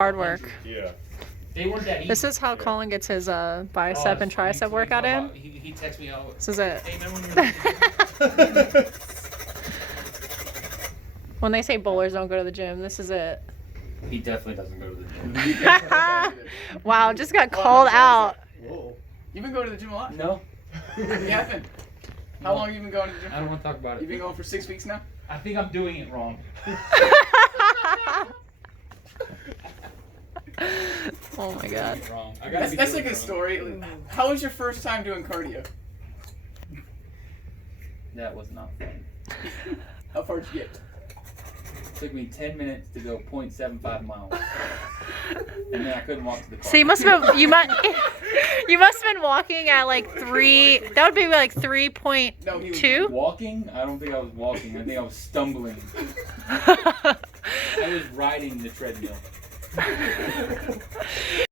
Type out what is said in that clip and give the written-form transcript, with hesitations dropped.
Hard work. Yeah. They weren't that easy. This is how Colin gets his bicep and tricep workout in. He texts me out. This is it. Hey, remember when you were When they say bowlers don't go to the gym, this is it. He definitely doesn't go to the gym. Wow, just got called out. Whoa. You've been going to the gym a lot? No. You haven't? How long have you been going to the gym? I don't want to talk about it. You've been going for 6 weeks now? I think I'm doing it wrong. Oh my god. Wrong. I gotta That's be a doing good it story. How was your first time doing cardio? wrong. That was not fun. How far did you get? It took me 10 minutes to go 0.75 miles. And then I couldn't walk to the car. So you must have you must have been walking at like 3. That would be like 3.2. No, he was Walking? I don't think I was walking. I think I was stumbling. I was riding the treadmill.